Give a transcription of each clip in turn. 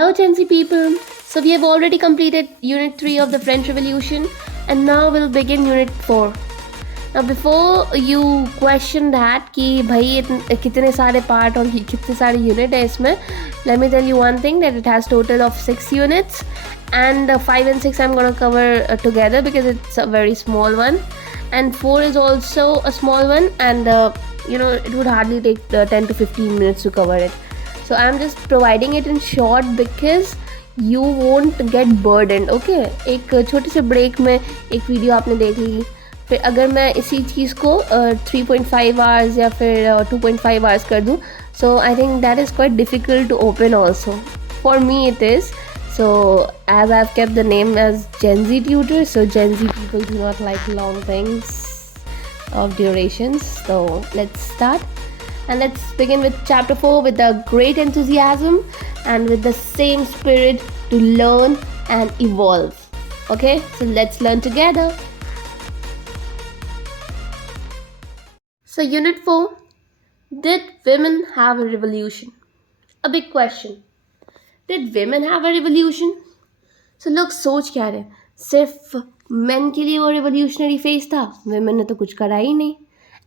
Hello, Gen Z people. So, we have already completed Unit 3 of the French Revolution, and now we'll begin Unit 4. Now, before you question that कि भाई कितने सारे part और कितने सारे unit है इसमें, let me tell you one thing that it has total of 6 units, and 5 and 6 I'm gonna cover together because it's a very small one, and 4 is also a small one, and it would hardly take 10 to 15 minutes to cover it. So I'm just providing it in short because you won't get burdened. Okay, एक छोटे से break में एक video आपने देख ली, फिर अगर मैं इसी चीज़ को 3.5 आवर्स या फिर 2.5 आवर्स कर दूँ, so I think that is quite difficult to open also. For me it is. So as I've kept the name as Gen Z tutor, so Gen Z people do not like long things of durations. So let's start. And let's begin with chapter 4 with the great enthusiasm and with the same spirit to learn and evolve. Okay, so let's learn together. So, Unit 4, did women have a revolution? A big question. Did women have a revolution? So, लोग सोच क्या रहे, सिर्फ men के लिए वो revolutionary phase था, women ने तो कुछ करा ही नहीं.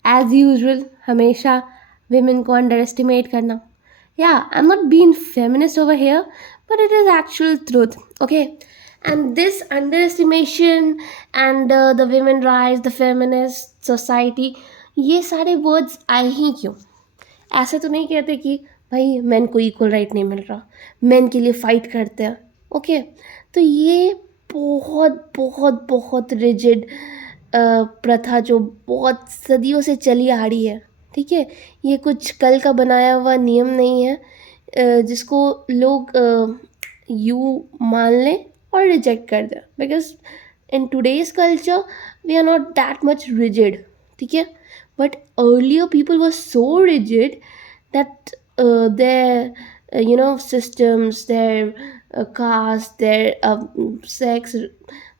As usual, हमेशा women को underestimate करना. Yeah, I'm not being feminist over here, but it is actual truth. Okay, and this underestimation and the women rights, the feminist society, ये सारे words आए ही क्यों? ऐसे तो नहीं कहते कि भाई मेन को इक्वल राइट नहीं मिल रहा, मेन के लिए फाइट करते हैं. ओके, तो ये बहुत बहुत बहुत रिजिड प्रथा जो बहुत सदियों से चली आ रही है. ठीक है, ये कुछ कल का बनाया हुआ नियम नहीं है जिसको लोग यू मान लें और रिजेक्ट कर दें, because in today's culture we are not that much rigid. ठीक है, but earlier people were so rigid that their systems, their caste, their sex,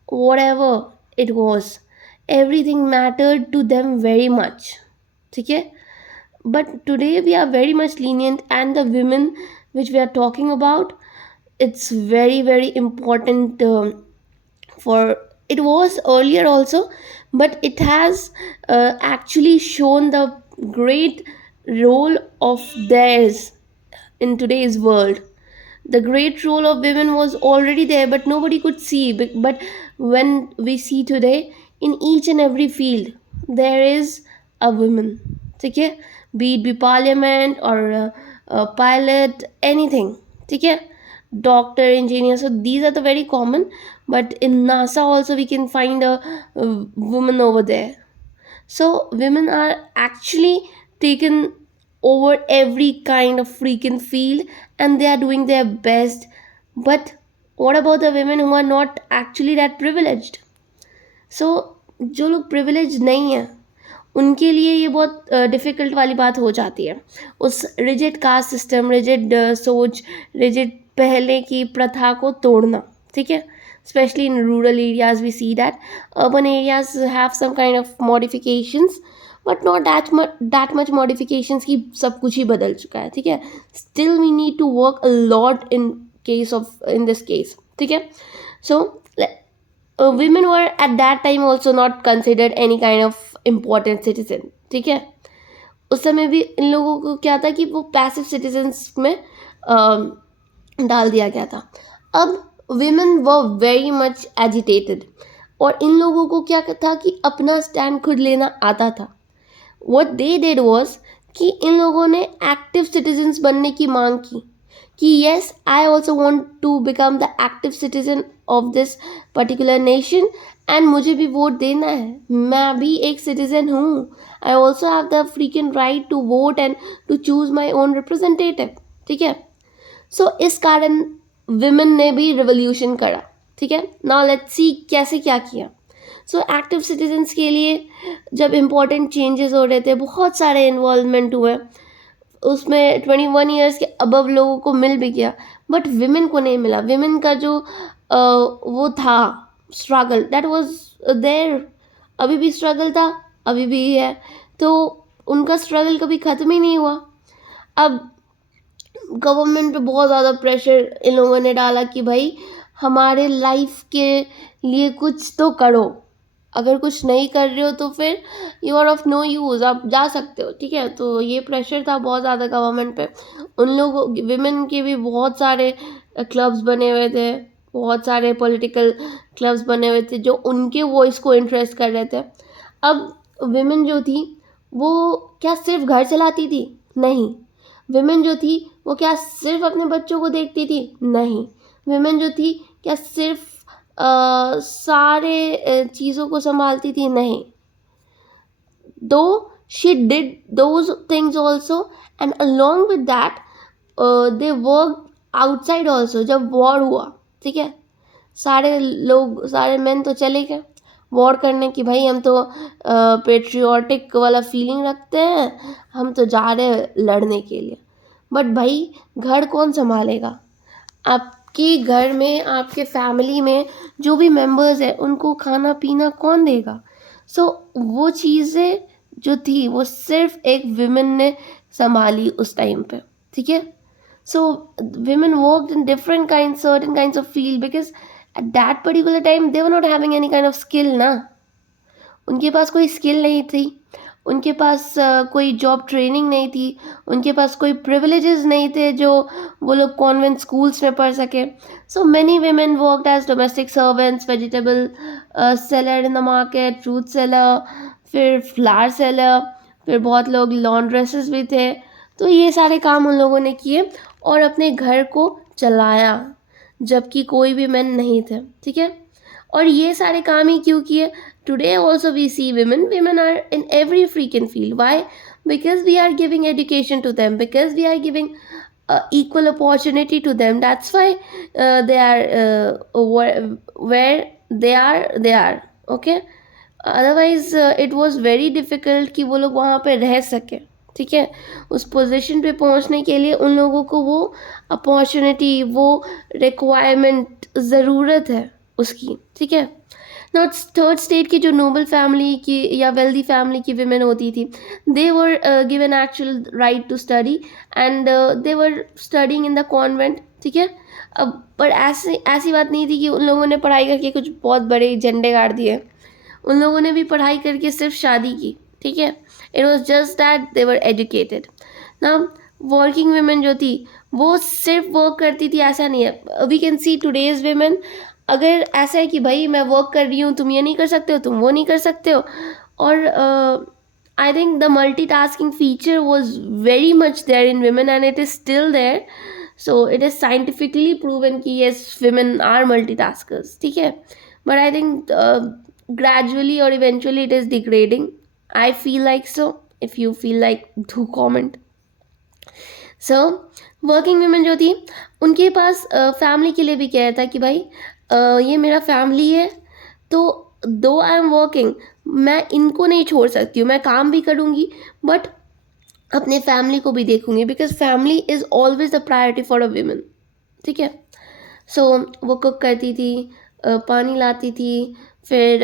whatever it was, everything mattered to them very much. Okay, but today we are very much lenient, and the women which we are talking about, it's very very important for it was earlier also, but it has actually shown the great role of theirs in today's world. The great role of women was already there, but nobody could see. But when we see today, in each and every field there is a woman. Okay, be it be parliament or pilot, anything. Okay, doctor, engineer, so these are the very common, but in NASA also we can find a woman over there. So women are actually taken over every kind of freaking field, and they are doing their best. But what about the women who are not actually that privileged? So जो लोग privileged नहीं है, उनके लिए ये बहुत difficult वाली बात हो जाती है. उस रिजिड कास्ट सिस्टम, रिजिड सोच, रिजिड पहले की प्रथा को तोड़ना. ठीक है, specially in rural areas we see that. Urban areas have some kind of modifications, but not that much modifications की सब कुछ ही बदल चुका है. ठीक है, still we need to work a lot in this case. ठीक है, सो women were at that time also not considered any kind of important citizen. ठीक है, उस समय भी इन लोगों को क्या था कि वो पैसिव सिटीजन्स में डाल दिया गया था. अब women were very much agitated, और इन लोगों को क्या था कि अपना स्टैंड खुद लेना आता था. what they did was कि इन लोगों ने एक्टिव सिटीजन्स बनने की मांग की कि yes, I also want to become the active citizen of this particular nation, and मुझे भी वोट देना है, मैं भी एक सिटीजन हूँ. I also have the freaking right to vote and to choose my own representative. ठीक है, सो इस कारण women ने भी revolution करा. ठीक है, now let's see कैसे क्या किया. सो एक्टिव सिटीजन्स के लिए जब इम्पोर्टेंट चेंजेस हो रहे थे, बहुत सारे इन्वॉल्वमेंट हुए, उसमें 21 ईयर्स के अबव लोगों को मिल भी गया, बट विमेन को नहीं मिला. विमेन का जो वो था स्ट्रगल, दैट वाज देयर. अभी भी स्ट्रगल था, अभी भी है, तो उनका स्ट्रगल कभी ख़त्म ही नहीं हुआ. अब गवर्नमेंट पे बहुत ज़्यादा प्रेशर इन लोगों ने डाला कि भाई हमारे लाइफ के लिए कुछ तो करो, अगर कुछ नहीं कर रहे हो तो फिर you are of no use, आप जा सकते हो, ठीक है। तो ये प्रेशर था बहुत ज़्यादा गवर्नमेंट पे। उन लोगों विमेन के भी बहुत सारे क्लब्स बने हुए थे, बहुत सारे पॉलिटिकल क्लब्स बने हुए थे जो उनके वॉइस को इंटरेस्ट कर रहे थे। अब विमेन जो थी वो क्या सिर्फ घर चलाती थी? नहीं। विमेन जो थी वो क्या सिर्फ अपने बच्चों को देखती थी? नहीं। विमेन जो थी क्या सिर्फ सारे चीज़ों को संभालती थी? नहीं। Though she did those things also, and along with that they worked outside also। जब वॉर हुआ, ठीक है, सारे लोग, सारे मेन तो चले गए वॉर करने की, भाई हम तो पेट्रियाटिक वाला फीलिंग रखते हैं, हम तो जा रहे हैं लड़ने के लिए। बट भाई घर कौन संभालेगा? आपके घर में, आपके फैमिली में जो भी मेंबर्स हैं उनको खाना पीना कौन देगा? सो वो चीज़ें जो थी वो सिर्फ एक विमेन ने संभाली उस टाइम पे, ठीक है। So women worked in different kind, certain kinds of field, because at that particular time they were not having any kind of skill ना। उनके पास कोई स्किल नहीं थी, उनके पास कोई जॉब ट्रेनिंग नहीं थी, उनके पास कोई प्रिविलेजेस नहीं थे जो वो लोग कॉन्वेंट स्कूल्स में पढ़ सके। So many women worked as domestic servants, vegetable seller in the market, fruit seller, फिर फ्लावर सेलर, फिर बहुत लोग लॉन्ड्रेसेस भी थे। तो ये सारे काम उन लोगों ने किए और अपने घर को चलाया, जबकि कोई भी मैन नहीं थे, ठीक है। और ये सारे काम ही क्यों किए? Today also we see women are in every freaking field. Why? Because we are giving education to them, because we are giving equal opportunity to them. That's why they are where they are, okay. Otherwise it was very difficult कि वो लोग वहाँ पे रह सकें, ठीक है। उस पोजीशन पे पहुँचने के लिए उन लोगों को वो अपॉर्चुनिटी, वो रिक्वायरमेंट, ज़रूरत है उसकी, ठीक है। नॉट थर्ड स्टेट की जो नोबल फैमिली की या वेल्दी फैमिली की विमेन होती थी, they were given actual right to study and they were studying in the convent, ठीक है। अब पर ऐसी बात नहीं थी कि उन लोगों ने पढ़ाई करके कुछ बहुत बड़े झंडे गाड़ दिए। उन लोगों ने भी पढ़ाई करके सिर्फ शादी की, ठीक है। It was just that they were educated. ना वर्किंग वेमेन जो थी वो सिर्फ वर्क करती थी, ऐसा नहीं है। We can see today's women, अगर ऐसा है कि भाई मैं वर्क कर रही हूँ, तुम ये नहीं कर सकते हो, तुम वो नहीं कर सकते हो। और I think the multitasking feature was very much there in women and it is still there. So it is scientifically proven कि yes women are multitaskers, ठीक है। But I think gradually or eventually it is degrading. I feel like so. If you feel like, do comment. So working women जो थी उनके पास family के लिए भी कह था कि भाई ये मेरा फैमिली है, तो दो आई एम वर्किंग, मैं इनको नहीं छोड़ सकती हूँ, मैं काम भी करूँगी बट अपने फैमिली को भी देखूँगी, because family is always the priority for a women, ठीक है। सो वो कुक करती थी, पानी लाती थी, फिर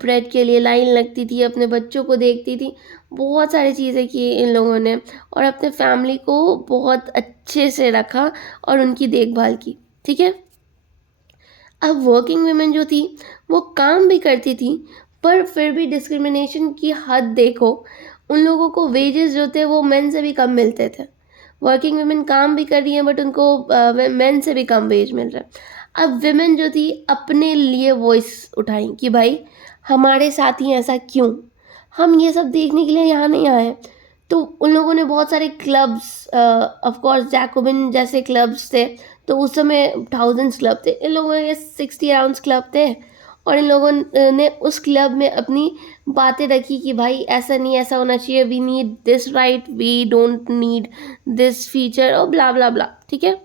ब्रेड के लिए लाइन लगती थी, अपने बच्चों को देखती थी, बहुत सारी चीज़ें की इन लोगों ने और अपने फैमिली को बहुत अच्छे से रखा और उनकी देखभाल की, ठीक है। अब वर्किंग वुमेन जो थी वो काम भी करती थी, पर फिर भी डिस्क्रिमिनेशन की हद देखो, उन लोगों को वेजेस जो थे वो मेन से भी कम मिलते थे। वर्किंग वुमेन काम भी कर रही हैं बट उनको मेन से भी कम वेज मिल रहा है। अब विमेन जो थी अपने लिए वॉइस उठाई कि भाई हमारे साथ ही ऐसा क्यों, हम ये सब देखने के लिए यहाँ नहीं आए। तो उन लोगों ने बहुत सारे क्लब्स, ऑफ कोर्स जैकोबिन जैसे क्लब्स थे, तो उस समय थाउजेंड्स क्लब थे, इन लोगों के 60 अराउंड क्लब थे और इन लोगों ने उस क्लब में अपनी बातें रखी कि भाई ऐसा नहीं, ऐसा होना चाहिए, we need this right, we don't need this feature और ब्ला ब्ला ब्ला, ठीक है।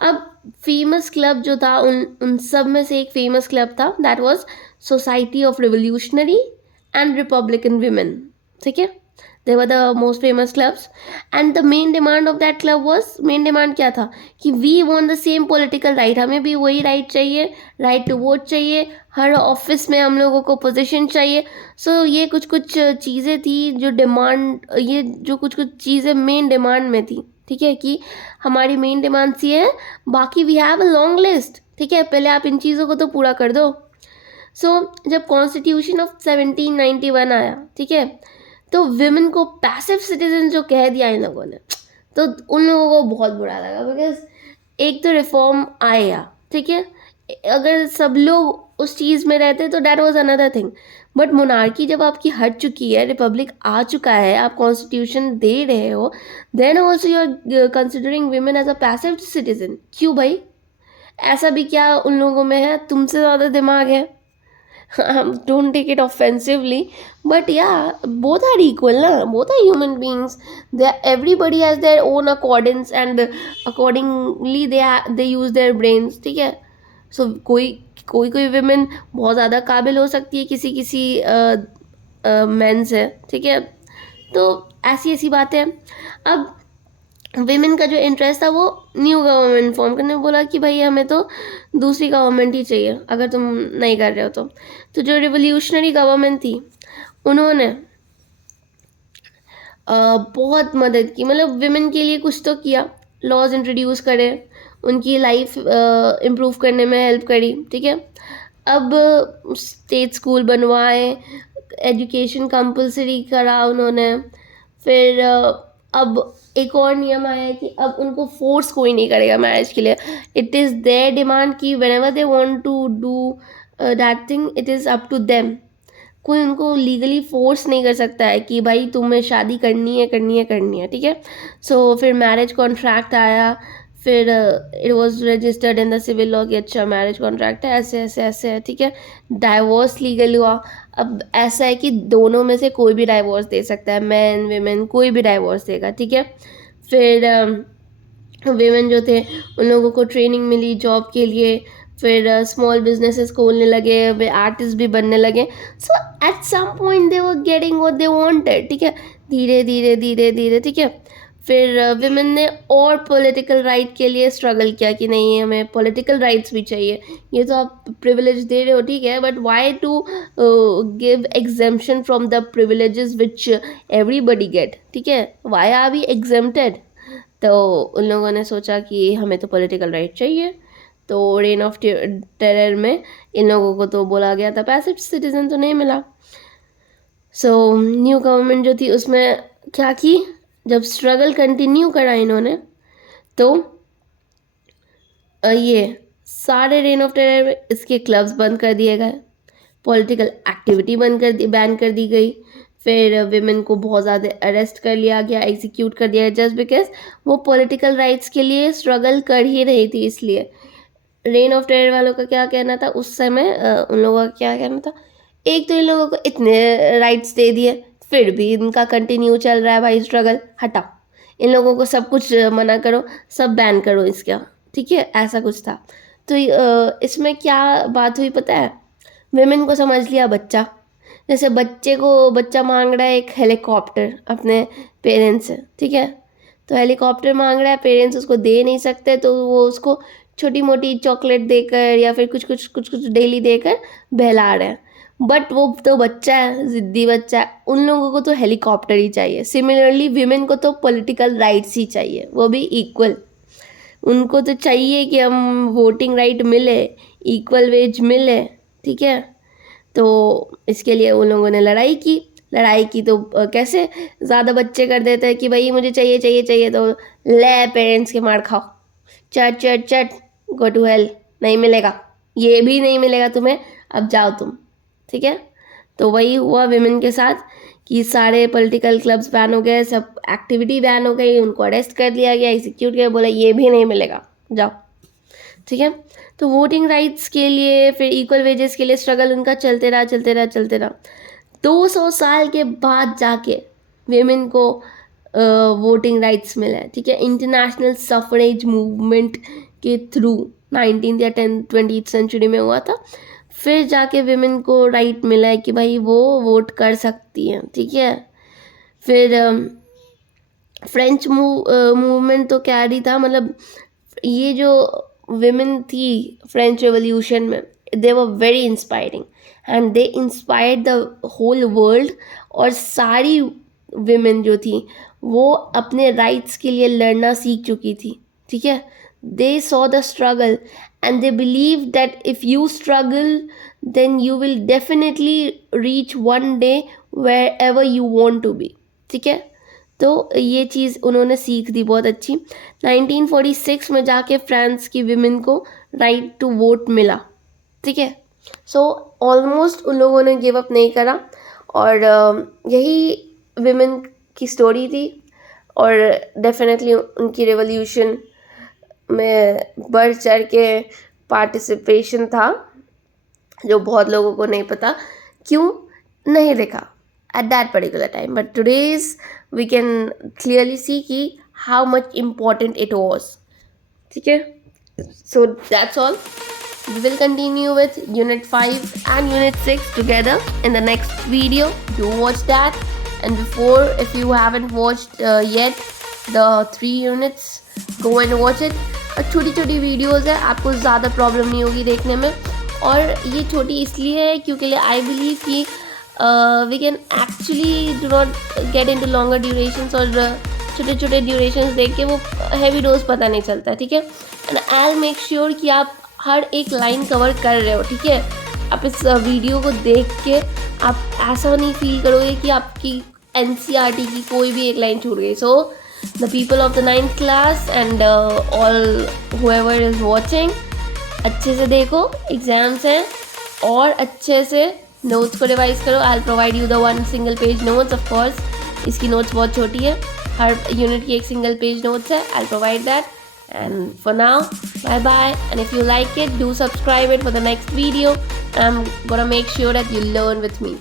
अब फेमस क्लब जो था उन सब में से एक फेमस क्लब था, that was society of revolutionary and republican women, ठीक है। They were the most famous clubs and the main demand of that club was, main demand क्या था कि we want the same political right, हमें भी वही right चाहिए, right to vote चाहिए, हर ऑफिस में हम लोगों को पोजीशन चाहिए। सो ये कुछ कुछ चीज़ें थी जो डिमांड, ये जो कुछ कुछ चीज़ें मेन डिमांड में थी, ठीक है, कि हमारी मेन डिमांड्स ये है, बाकी we have a long list, ठीक है, पहले आप इन चीज़ों को तो पूरा कर दो। जब कॉन्स्टिट्यूशन ऑफ 1791 आया, ठीक है, तो विमेन को पैसिव सिटीजन जो कह दिया इन लोगों ने, तो उन लोगों को बहुत बुरा लगा, बिकॉज एक तो रिफॉर्म आया, ठीक है, अगर सब लोग उस चीज़ में रहते तो that was another thing, but monarchy जब आपकी हट चुकी है, रिपब्लिक आ चुका है, आप कॉन्स्टिट्यूशन दे रहे हो, then also you are considering women as a passive citizen. क्यों भाई, ऐसा भी क्या उन लोगों में है, तुमसे ज़्यादा दिमाग है? Don't take it offensively, but yeah, both are equal na, both are human beings. Everybody has their own accordance and accordingly they use their brains, ठीक है। कोई कोई विमेन बहुत ज़्यादा काबिल हो सकती है किसी किसी मैन से, ठीक है, तो ऐसी ऐसी बातें हैं। अब विमेन का जो इंटरेस्ट था वो न्यू गवर्नमेंट फॉर्म करने में, बोला कि भाई हमें तो दूसरी गवर्नमेंट ही चाहिए अगर तुम नहीं कर रहे हो तो जो रिवोल्यूशनरी गवर्नमेंट थी उन्होंने बहुत मदद की, मतलब विमेन के लिए कुछ तो किया, लॉज इंट्रोड्यूस करे, उनकी लाइफ इम्प्रूव करने में हेल्प करी, ठीक है। अब स्टेट स्कूल बनवाए, एजुकेशन कंपलसरी करा उन्होंने, फिर अब एक और नियम आया है कि अब उनको फोर्स कोई नहीं करेगा मैरिज के लिए। इट इज़ देयर डिमांड कि whenever they want to do that thing, it is up to them. कोई उनको लीगली फोर्स नहीं कर सकता है कि भाई तुम्हें शादी करनी है करनी है करनी है, ठीक है। फिर मैरिज कॉन्ट्रैक्ट आया, फिर it was registered in the civil law कि अच्छा मैरिज कॉन्ट्रैक्ट है, ऐसे ऐसे ऐसे है, ठीक है। डाइवोर्स लीगल हुआ। अब ऐसा है कि दोनों में से कोई भी डाइवोर्स दे सकता है, मैन वीमेन कोई भी डाइवोर्स देगा, ठीक है। फिर वीमेन जो थे उन लोगों को ट्रेनिंग मिली जॉब के लिए, फिर स्मॉल बिजनेसेस खोलने लगे, वे आर्टिस्ट भी बनने लगे। So at some point they were getting what they wanted, ठीक है, धीरे धीरे धीरे धीरे, ठीक है। फिर विमेन ने और पॉलिटिकल राइट के लिए स्ट्रगल किया कि नहीं हमें पॉलिटिकल राइट्स भी चाहिए। ये तो आप प्रिविलेज दे रहे हो, ठीक है, but why to give exemption from the privileges which everybody get, ठीक है, वाई आर वी एग्जेम्प्टेड। तो उन लोगों ने सोचा कि हमें तो पॉलिटिकल राइट चाहिए, तो रेन ऑफ टेरर में इन लोगों को तो बोला गया था पैसिव सिटीजन, तो नहीं मिला। न्यू गवर्नमेंट जो थी उसमें क्या की, जब स्ट्रगल कंटिन्यू करा इन्होंने, तो ये सारे रेन ऑफ टेरर में इसके क्लब्स बंद कर दिए गए, पॉलिटिकल एक्टिविटी बैन कर दी गई। फिर विमेन को बहुत ज़्यादा अरेस्ट कर लिया गया, एग्जीक्यूट कर दिया गया, जस्ट बिकॉज वो पॉलिटिकल राइट्स के लिए स्ट्रगल कर ही रही थी। इसलिए रेन ऑफ टेरर वालों का क्या कहना था उस समय, उन लोगों का क्या कहना था, एक तो इन लोगों को इतने राइट्स दे दिए, फिर भी इनका कंटिन्यू चल रहा है भाई स्ट्रगल, हटाओ इन लोगों को, सब कुछ मना करो, सब बैन करो इसका, ठीक है, ऐसा कुछ था। तो इसमें क्या बात हुई पता है, विमेन को समझ लिया बच्चा, जैसे बच्चा मांग रहा है एक हेलीकॉप्टर अपने पेरेंट्स से, ठीक है, तो हेलीकॉप्टर मांग रहा है, पेरेंट्स उसको दे नहीं सकते, तो वो उसको छोटी मोटी चॉकलेट देकर या फिर कुछ कुछ कुछ कुछ डेली देकर बहला रहे हैं। बट वो तो बच्चा है, ज़िद्दी बच्चा है, उन लोगों को तो हेलीकॉप्टर ही चाहिए। सिमिलरली विमेन को तो पॉलिटिकल राइट्स ही चाहिए, वो भी इक्वल। उनको तो चाहिए कि हम वोटिंग राइट मिले, इक्वल वेज मिले, ठीक है। तो इसके लिए उन लोगों ने लड़ाई की तो कैसे ज़्यादा बच्चे कर देते हैं कि भाई मुझे चाहिए चाहिए चाहिए, तो ले पेरेंट्स के मार खाओ, चट चट चट, गो टू हेल, नहीं मिलेगा, ये भी नहीं मिलेगा तुम्हें, अब जाओ तुम, ठीक है। तो वही हुआ विमेन के साथ कि सारे पॉलिटिकल क्लब्स बैन हो गए, सब एक्टिविटी बैन हो गई, उनको अरेस्ट कर लिया गया, एग्जीक्यूट किया, बोला ये भी नहीं मिलेगा, जाओ, ठीक है। तो वोटिंग राइट्स के लिए, फिर इक्वल वेजेस के लिए स्ट्रगल उनका चलते रहा। 200 साल के बाद जाके विमेन को वोटिंग राइट्स मिला है, ठीक है, इंटरनेशनल सफरेज मूवमेंट के थ्रू 19th या 20th सेंचुरी में हुआ था। फिर जाके विमेन को राइट मिला है कि भाई वो वोट कर सकती हैं, ठीक है। फिर फ्रेंच मूवमेंट तो क्या ही था, मतलब ये जो विमेन थी फ्रेंच रेवोल्यूशन में, they were very inspiring and they inspired the whole world. और सारी विमेन जो थी वो अपने राइट्स के लिए लड़ना सीख चुकी थी, ठीक है. They saw the struggle and they believe that if you struggle then you will definitely reach one day wherever you want to be, ठीक है. तो ये चीज़ उन्होंने सीख दी बहुत अच्छी. 1946 में जाके फ्रांस की विमेन को राइट टू वोट मिला, ठीक है. सो ऑलमोस्ट उन लोगों ने गिव अप नहीं करा और यही विमेन की स्टोरी थी. और डेफिनेटली उनकी रेवोल्यूशन में बढ़ चढ़ के पार्टिसिपेशन था, जो बहुत लोगों को नहीं पता क्यों नहीं दिखा at that particular time. But today's we can clearly see ki how much important it was. Okay, so that's all. We will continue with unit 5 and unit 6 together in the next video. Do watch that. And before, if you haven't watched yet the 3 units, go and watch it. छोटी छोटी videos है, आपको ज़्यादा problem नहीं होगी देखने में. और ये छोटी इसलिए है क्योंकि आई बिलीव कि we can actually do not get into longer durations और छोटे छोटे ड्यूरेशंस देख के वो हैवी डोज पता नहीं चलता, ठीक है. एंड आई मेक श्योर कि आप हर एक लाइन कवर कर रहे हो, ठीक है. आप इस वीडियो को देख के आप ऐसा नहीं फील करोगे कि आपकी NCERT की कोई भी एक लाइन छूट गई. So the people of the 9th class and all whoever is watching, अच्छे से देखो, एग्ज़ाम्स हैं और अच्छे से नोट्स को रिवाइज करो. आई will provide you the 1 single page notes. Of course इसकी नोट्स बहुत छोटी है, हर यूनिट की एक सिंगल पेज नोट्स है. I will provide that. And for now, bye bye. And if you like it, do subscribe it for the next video. I am gonna make sure that you learn with me.